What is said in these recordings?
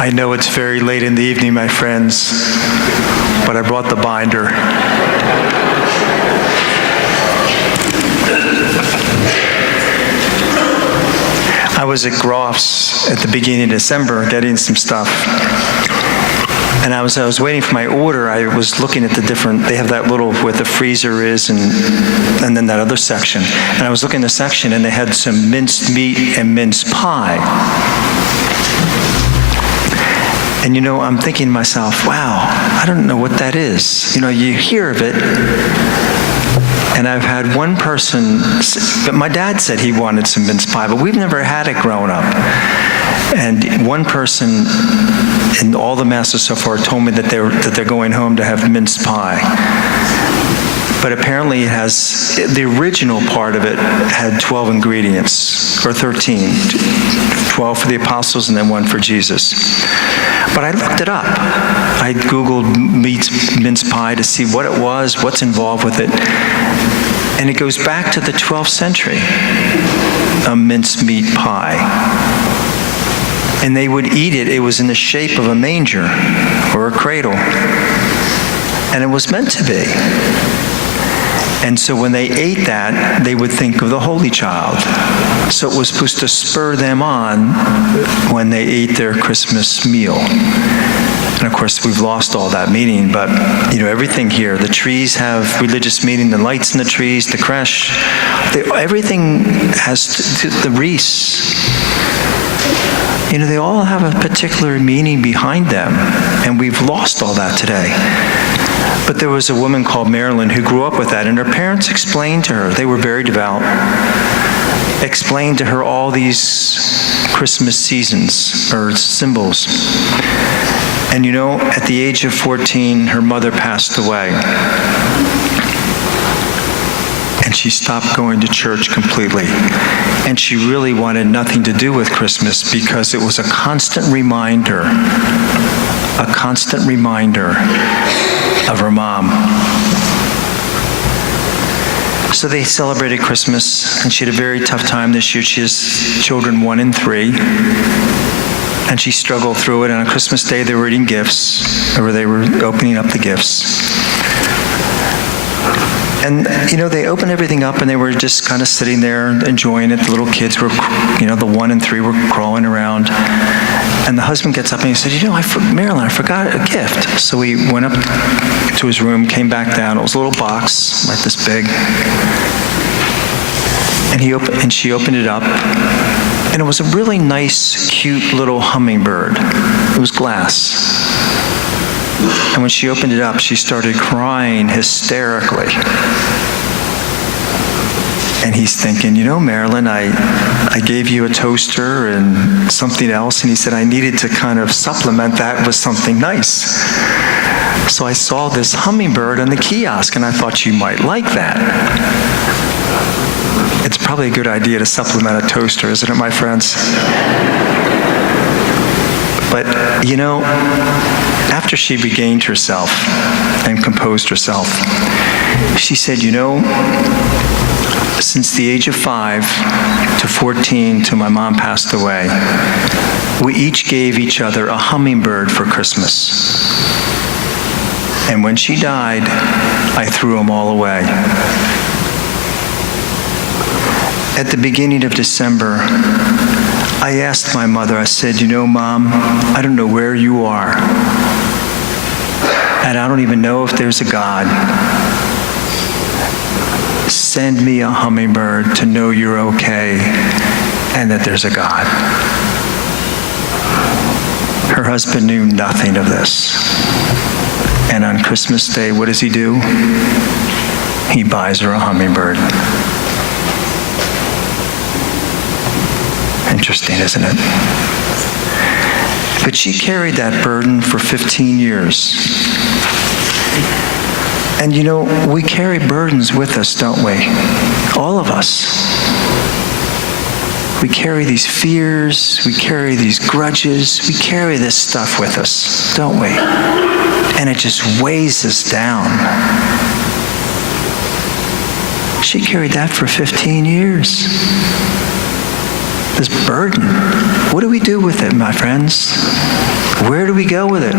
I know it's very late in the evening, my friends, but I brought the binder. I was at Groff's at the beginning of December getting some stuff. And I was waiting for my order. I was looking at the different, they have that little, where the freezer is, and then that other section. And I was looking at the section, and they had some minced meat and minced pie. And I'm thinking to myself, wow, I don't know what that is. You hear of it. And I've had one person, but my dad said he wanted some mince pie, but we've never had it growing up. And one person in all the masses so far told me that they're going home to have mince pie. But apparently it has, the original part of it had 12 ingredients, or 13. 12 for the apostles and then 1 for Jesus. But I looked it up. I Googled mince pie to see what it was, what's involved with it. And it goes back to the 12th century, a mincemeat pie. And they would eat it. It was in the shape of a manger or a cradle. And it was meant to be. And so when they ate that, they would think of the Holy Child. So it was supposed to spur them on when they ate their Christmas meal. And of course, we've lost all that meaning, but everything here, the trees have religious meaning, the lights in the trees, the creche, everything has the wreaths. They all have a particular meaning behind them, and we've lost all that today. But there was a woman called Marilyn who grew up with that, and her parents explained to her, they were very devout, explained to her all these Christmas seasons, or symbols. And at the age of 14, her mother passed away. And she stopped going to church completely. And she really wanted nothing to do with Christmas because it was a constant reminder of her mom. So they celebrated Christmas, and she had a very tough time this year. She has children 1 and 3. And she struggled through it. And on Christmas Day, they were eating gifts, or they were opening up the gifts. And, they opened everything up, and they were just kind of sitting there enjoying it. The little kids were, the 1 and 3 were crawling around. And the husband gets up and he said, Marilyn, I forgot a gift. So he went up to his room, came back down. It was a little box, like this big. And she opened it up. And it was a really nice, cute little hummingbird. It was glass. And when she opened it up, she started crying hysterically. And he's thinking, Marilyn, I gave you a toaster and something else. And he said, I needed to kind of supplement that with something nice. So I saw this hummingbird on the kiosk, and I thought you might like that. It's probably a good idea to supplement a toaster, isn't it, my friends? But, after she regained herself and composed herself, she said, since the age of 5 to 14 till my mom passed away, we each gave each other a hummingbird for Christmas. And when she died, I threw them all away. At the beginning of December, I asked my mother, I said, Mom, I don't know where you are. And I don't even know if there's a God. Send me a hummingbird to know you're okay and that there's a God. Her husband knew nothing of this. And on Christmas Day, what does he do? He buys her a hummingbird. Interesting, isn't it? But she carried that burden for 15 years. And we carry burdens with us, don't we? All of us. We carry these fears, we carry these grudges, we carry this stuff with us, don't we? And it just weighs us down. She carried that for 15 years. this burden. What do we do with it, my friends? Where do we go with it?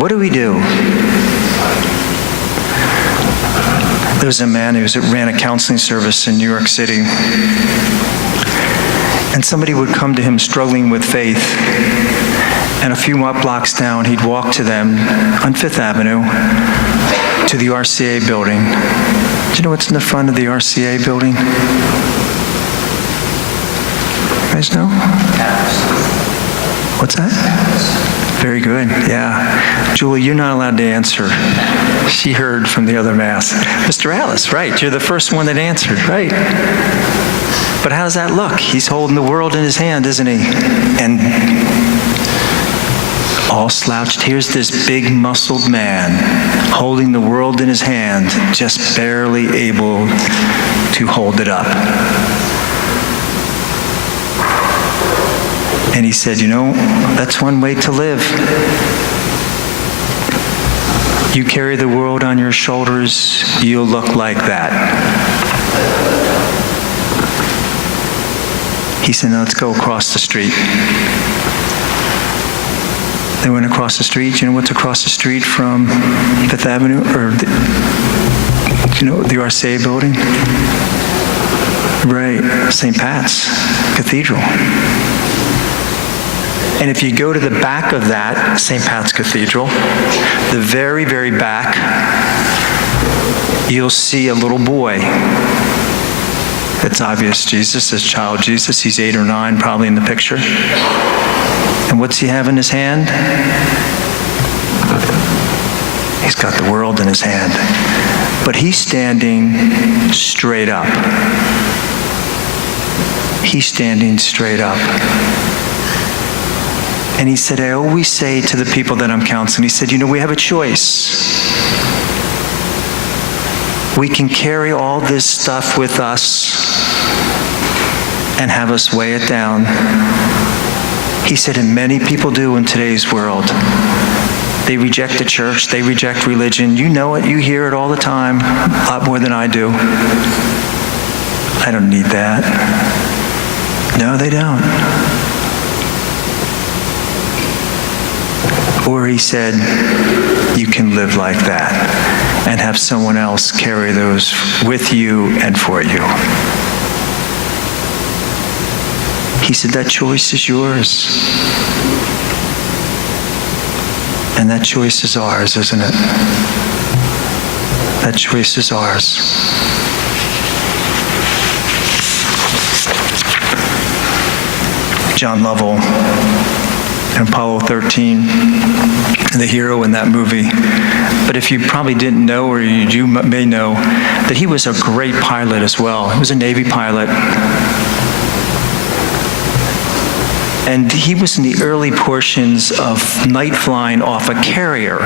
What do we do? There was a man who ran a counseling service in New York City. And somebody would come to him struggling with faith. And a few blocks down, he'd walk to them on Fifth Avenue to the RCA building. Do you know what's in the front of the RCA building? You guys know? What's that? Very good, yeah. Julie, you're not allowed to answer. She heard from the other mass. Mr. Alice, right, you're the first one that answered, right. But how does that look? He's holding the world in his hand, isn't he? And all slouched. Here's this big muscled man holding the world in his hand, just barely able to hold it up. And he said, you know, that's one way to live. You carry the world on your shoulders, you'll look like that. He said, now let's go across the street. They went across the street. You know what's across the street from Fifth Avenue? Or, the RCA building? Right, St. Pat's Cathedral. And if you go to the back of that St. Pat's Cathedral, the very, very back, you'll see a little boy. It's obvious Jesus, this child Jesus. He's 8 or 9 probably in the picture. And what's he have in his hand? He's got the world in his hand. But he's standing straight up. He's standing straight up. And he said, I always say to the people that I'm counseling, he said, we have a choice. We can carry all this stuff with us and have us weigh it down. He said, and many people do in today's world. They reject the church, they reject religion. You know it, you hear it all the time, a lot more than I do. I don't need that. No, they don't. Or he said, you can live like that and have someone else carry those with you and for you. He said, that choice is yours. And that choice is ours, isn't it? That choice is ours. John Lovell in Apollo 13, the hero in that movie. But if you probably didn't know, or you may know, that he was a great pilot as well. He was a Navy pilot. And he was in the early portions of night flying off a carrier.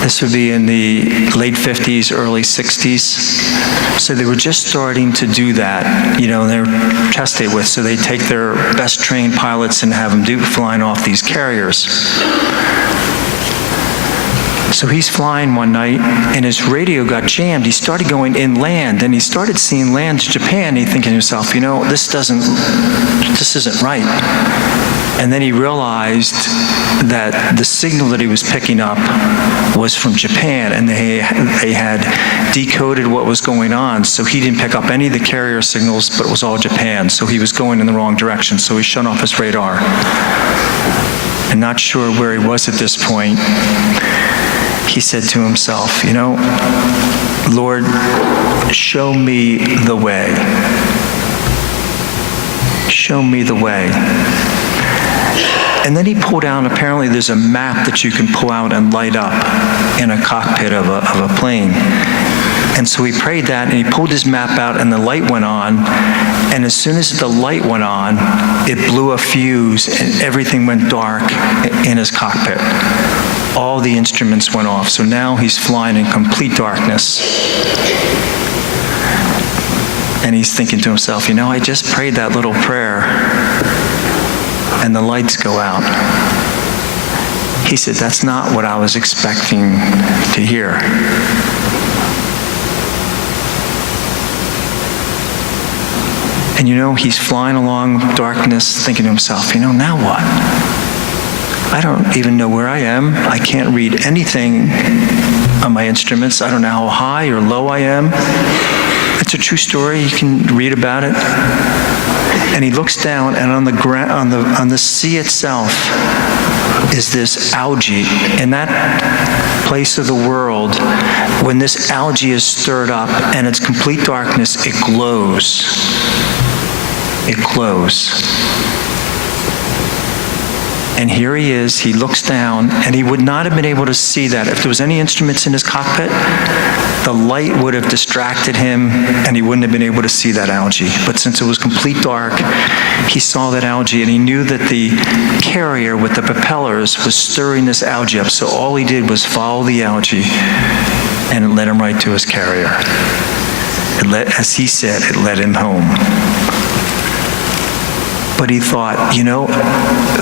This would be in the late 50s, early 60s. So they were just starting to do that, and they were tested with. So they take their best trained pilots and have them flying off these carriers. So he's flying one night, and his radio got jammed. He started going inland, and he started seeing land to Japan. He's thinking to himself, this isn't right. And then he realized that the signal that he was picking up was from Japan, and they had decoded what was going on. So he didn't pick up any of the carrier signals, but it was all Japan. So he was going in the wrong direction. So he shut off his radar. And not sure where he was at this point, he said to himself, Lord, show me the way. Show me the way. And then he pulled out, apparently there's a map that you can pull out and light up in a cockpit of a plane. And so he prayed that, and he pulled his map out, and the light went on. And as soon as the light went on, it blew a fuse, and everything went dark in his cockpit. All the instruments went off. So now he's flying in complete darkness. And he's thinking to himself, I just prayed that little prayer, and the lights go out. He said, that's not what I was expecting to hear. And he's flying along darkness thinking to himself, now what? I don't even know where I am. I can't read anything on my instruments. I don't know how high or low I am. It's a true story. You can read about it. And he looks down, and on the ground, on the sea itself, is this algae. In that place of the world, when this algae is stirred up and it's complete darkness, it glows. It glows. And here he is, he looks down, and he would not have been able to see that. If there was any instruments in his cockpit, the light would have distracted him, and he wouldn't have been able to see that algae. But since it was complete dark, he saw that algae, and he knew that the carrier with the propellers was stirring this algae up. So all he did was follow the algae, and it led him right to his carrier. As he said, it led him home. But he thought,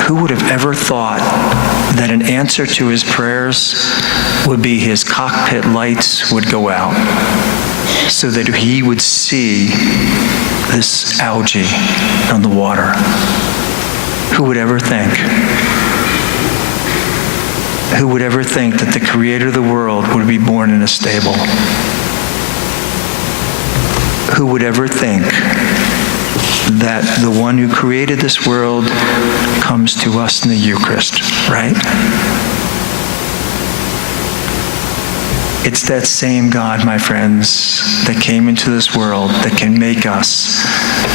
who would have ever thought that an answer to his prayers would be his cockpit lights would go out so that he would see this algae on the water? Who would ever think? Who would ever think that the creator of the world would be born in a stable? Who would ever think that the one who created this world comes to us in the Eucharist, right? It's that same God, my friends, that came into this world that can make us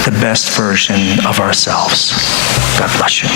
the best version of ourselves. God bless you.